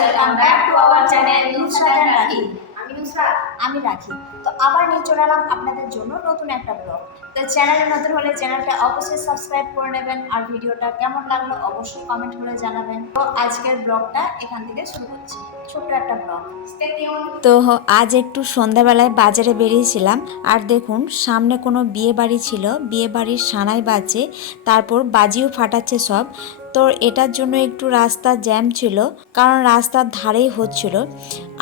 welcome back to our channel Nusrat and রাখি। আমি নুসরাত, আমি রাখি। তো আবার নিয়ে চলে এলাম আপনাদের জন্য নতুন একটা ব্লগ। তো চ্যানেলে নতুন হলে চ্যানেলটা অবশ্যই সাবস্ক্রাইব করে নেবেন, আর ভিডিওটা কেমন লাগলো অবশ্যই কমেন্ট করে জানাবেন। তো আজকের ব্লগটা এখান থেকে শুরু করছি, ছোট্ট একটা ব্লগ। তো আজ একটু সন্ধ্যাবেলায় বাজারে বেরিয়েছিলাম, আর দেখুন সামনে কোনো বিয়ে বাড়ি ছিল, বিয়ে বাড়ির সানাই বাজছে, তারপর বাজিও ফাটাচ্ছে সব। তো এটার জন্য একটু রাস্তা জ্যাম ছিল, কারণ রাস্তার ধারেই হচ্ছিল।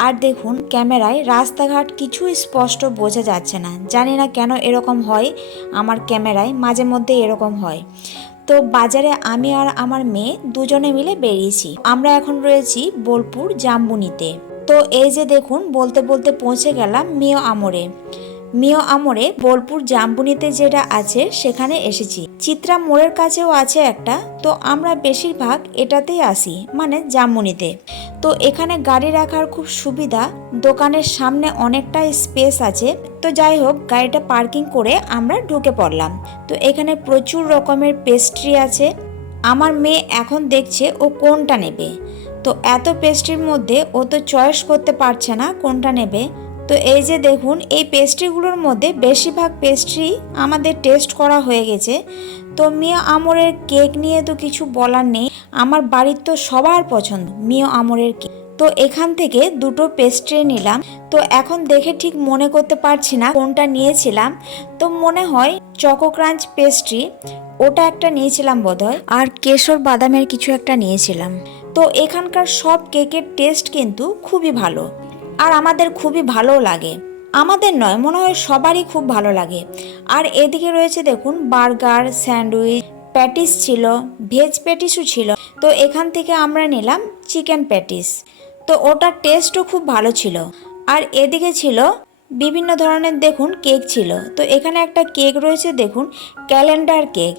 আর দেখুন ক্যামেরায় রাস্তাঘাট কিছু স্পষ্ট বোঝা যাচ্ছে না, জানি না কেন এরকম হয়, আমার ক্যামেরায় মাঝে মধ্যে এরকম হয়। তো বাজারে আমি আর আমার মেয়ে দুজনে মিলে বেরিয়েছি। আমরা এখন রয়েছি বোলপুর জামবুনিতে। তো এই যে দেখুন বলতে বলতে পৌঁছে গেলাম মিও আমরে বোলপুর জামবুনিতে যেটা আছে সেখানে এসেছি। চিত্রা মোড়ের কাছেও আছে একটা, তো আমরা বেশিরভাগ এটাতেই আসি, মানে জামবুনিতে। তো এখানে গাড়ি রাখার খুব সুবিধা, দোকানের সামনে অনেকটা স্পেস আছে। তো যাই হোক, গাড়িটা পার্কিং করে আমরা ঢুকে পড়লাম। তো এখানে প্রচুর রকমের পেস্ট্রি আছে। আমার মেয়ে এখন দেখছে ও কোনটা নেবে। তো এত পেস্ট্রির মধ্যে ও তো চয়েস করতে পারছে না কোনটা নেবে। তো এই যে দেখুন, এই পেস্ট্রিগুলোর মধ্যে বেশিরভাগ পেস্ট্রি আমাদের টেস্ট করা হয়ে গেছে। তো মিও আমরের কেক নিয়ে তো কিছু বলার নেই, আমার বাড়ির তো সবার পছন্দ মিও আমরের কেক। তো এখান থেকে দুটো পেস্ট্রি নিলাম। তো এখন দেখে ঠিক মনে করতে পারছি না কোনটা নিয়েছিলাম। তো মনে হয় চকো ক্রাঞ্চ পেস্ট্রি ওটা একটা নিয়েছিলাম বোধহয়, আর কেশর বাদামের কিছু একটা নিয়েছিলাম। তো এখানকার সব কেকের টেস্ট কিন্তু খুবই ভালো, আর আমাদের খুবই ভালো লাগে। আমাদের নয়, মনে হয় সবারই খুব ভালো লাগে। আর এদিকে রয়েছে দেখুন বার্গার, স্যান্ডউইচ, প্যাটিস ছিল, ভেজ প্যাটিসও ছিল। তো এখান থেকে আমরা নিলাম চিকেন প্যাটিস। তো ওটার টেস্টও খুব ভালো ছিল। আর এদিকে ছিল বিভিন্ন ধরনের দেখুন কেক ছিল। তো এখানে একটা কেক রয়েছে দেখুন, ক্যালেন্ডার কেক।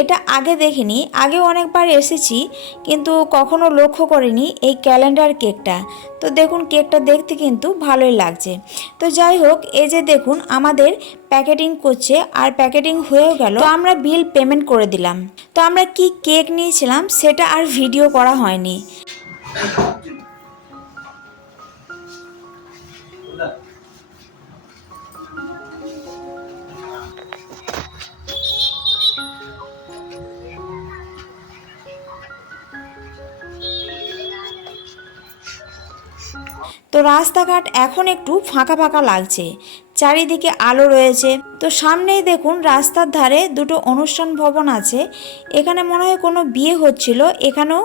এটা আগে দেখিনি, আগে অনেকবার এসেছি কিন্তু কখনো লক্ষ্য করিনি এই ক্যালেন্ডার কেকটা। তো দেখুন কেকটা দেখতে কিন্তু ভালোই লাগছে। তো যাই হোক, এই যে দেখুন আমাদের প্যাকেটিং করছে, আর প্যাকেটিং হয়েও গেল। তো আমরা বিল পেমেন্ট করে দিলাম। তো আমরা কি কেক নিয়েছিলাম সেটা আর ভিডিও করা হয়নি। তো রাস্তাঘাট এখন একটু ফাঁকা ফাঁকা লাগছে, চারিদিকে আলো রয়েছে। তো সামনেই দেখুন রাস্তার ধারে দুটো অনুষ্ঠান ভবন আছে, এখানে মনে হয় কোনো বিয়ে হচ্ছিল। এখানেও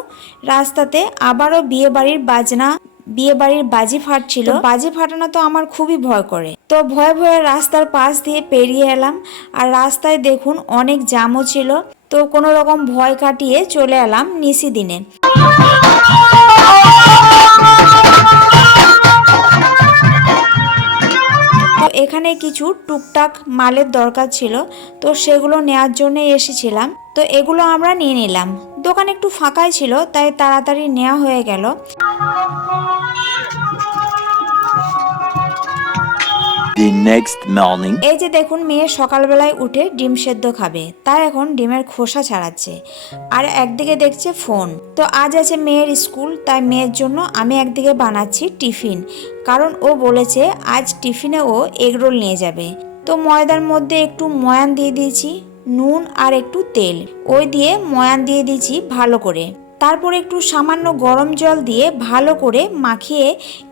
রাস্তাতে আবারও বিয়ে বাড়ির বাজি ফাটছিল। বাজি ফাটানো তো আমার খুবই ভয় করে, তো ভয়ে ভয়ে রাস্তার পাশ দিয়ে পেরিয়ে এলাম। আর রাস্তায় দেখুন অনেক জ্যামও ছিল। তো কোনো রকম ভয় কাটিয়ে চলে এলাম নিশি দিনে। তো এখানে কিছু টুকটাক মালের দরকার ছিল, তো সেগুলো নেওয়ার জন্য এসেছিলাম। তো এগুলো আমরা নিয়ে নিলাম। দোকান একটু ফাঁকাই ছিল, তাই তাড়াতাড়ি নেওয়া হয়ে গেল। The next morning. এই যে দেখুন মেয়ে সকালবেলায় উঠে ডিম সেদ্ধ খাবে, তাই এখন ডিমের খোসা ছাড়াচ্ছে, আর একদিকে দেখছে ফোন। তো আজ আছে মেয়ের স্কুল, তাই মেয়ের জন্য আমি একদিকে বানাচ্ছি টিফিন, কারণ ও বলেছে আজ টিফিনে ও এগরোল নিয়ে যাবে। তো ময়দার মধ্যে একটু ময়ান দিয়ে দিয়েছি, নুন আর একটু তেল, ওই দিয়ে ময়ান দিয়ে দিয়েছি ভালো করে। তারপর একটু সামান্য গরম জল দিয়ে ভালো করে মাখিয়ে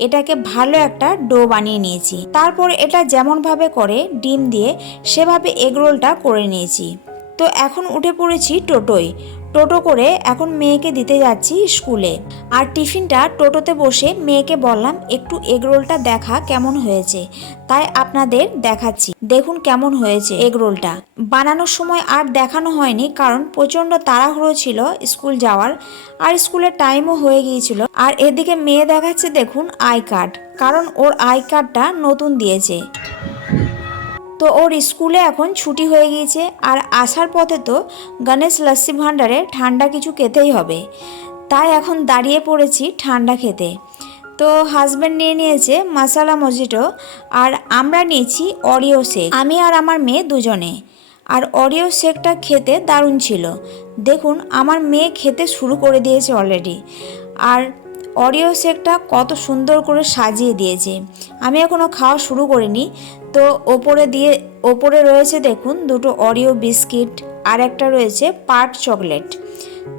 এটাকে ভালো একটা ডো বানিয়ে নিয়েছি। তারপর এটা যেমনভাবে করে ডিম দিয়ে সেভাবে এগরোলটা করে নিয়েছি। তো এখন উঠে পড়েছি টোটো করে এখন মেয়েকে দিতে যাচ্ছি স্কুলে। আর টিফিনটা টোটোতে বসে মেয়েকে বললাম একটু এগরোলটা দেখা কেমন হয়েছে, তাই আপনাদের দেখাচ্ছি। দেখুন কেমন হয়েছে এগরোলটা। বানানোর সময় আর দেখানো হয়নি, কারণ প্রচণ্ড তাড়াহুড়ো ছিল স্কুল যাওয়ার, আর স্কুলের টাইমও হয়ে গিয়েছিল। আর এদিকে মেয়ে দেখাচ্ছে দেখুন আই কার্ড, কারণ ওর আই কার্ডটা নতুন দিয়েছে। তো ওর স্কুলে এখন ছুটি হয়ে গিয়েছে, আর আসার পথে তো গণেশ লস্যি ভাণ্ডারে ঠান্ডা কিছু খেতেই হবে, তাই এখন দাঁড়িয়ে পড়েছি ঠান্ডা খেতে। তো হাজব্যান্ড নিয়ে নিয়েছে মশালা মজিটো, আর আমরা নিয়েছি অরিও শেক, আমি আর আমার মেয়ে দুজনে। আর অরিও শেকটা খেতে দারুণ ছিল। দেখুন আমার মেয়ে খেতে শুরু করে দিয়েছে অলরেডি। আর অরিও শেকটা কত সুন্দর করে সাজিয়ে দিয়েছে। আমি এখনও খাওয়া শুরু করিনি। তো ওপরে রয়েছে দেখুন দুটো অরিও বিস্কিট, আর একটা রয়েছে পার্ট চকলেট।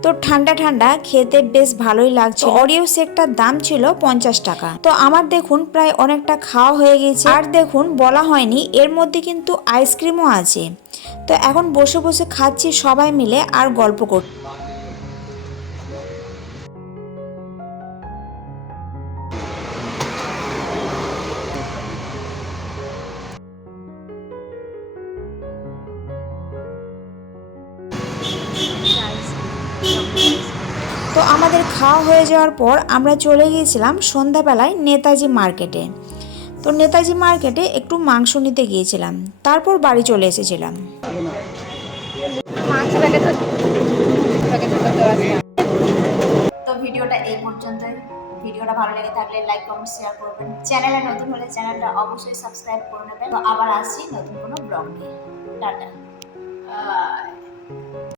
তো ঠান্ডা ঠান্ডা খেতে বেশ ভালোই লাগছে। অরিও শেকটার দাম ছিল 50 টাকা। তো আমার দেখুন প্রায় অনেকটা খাওয়া হয়ে গেছে। আর দেখুন বলা হয়নি এর মধ্যে কিন্তু আইসক্রিমও আছে। তো এখন বসে বসে খাচ্ছি সবাই মিলে আর গল্প করছি। তো আমাদের খাওয়া হয়ে যাওয়ার পর আমরা চলে গিয়েছিলাম সন্ধ্যাবেলায় নেতাজি মার্কেটে। তো নেতাজি মার্কেটে একটু মাংস নিতে গিয়েছিলাম, তারপর বাড়ি চলে এসেছিলাম। তো ভিডিওটা এই পর্যন্তই। ভিডিওটা ভালো লেগে থাকলে লাইক কমেন্ট শেয়ার করবেন। চ্যানেলে নতুন হলে চ্যানেলটা অবশ্যই সাবস্ক্রাইব করে নেবেন। তো আবার আসছি নতুন কোনো ব্লগ নিয়ে। টাটা।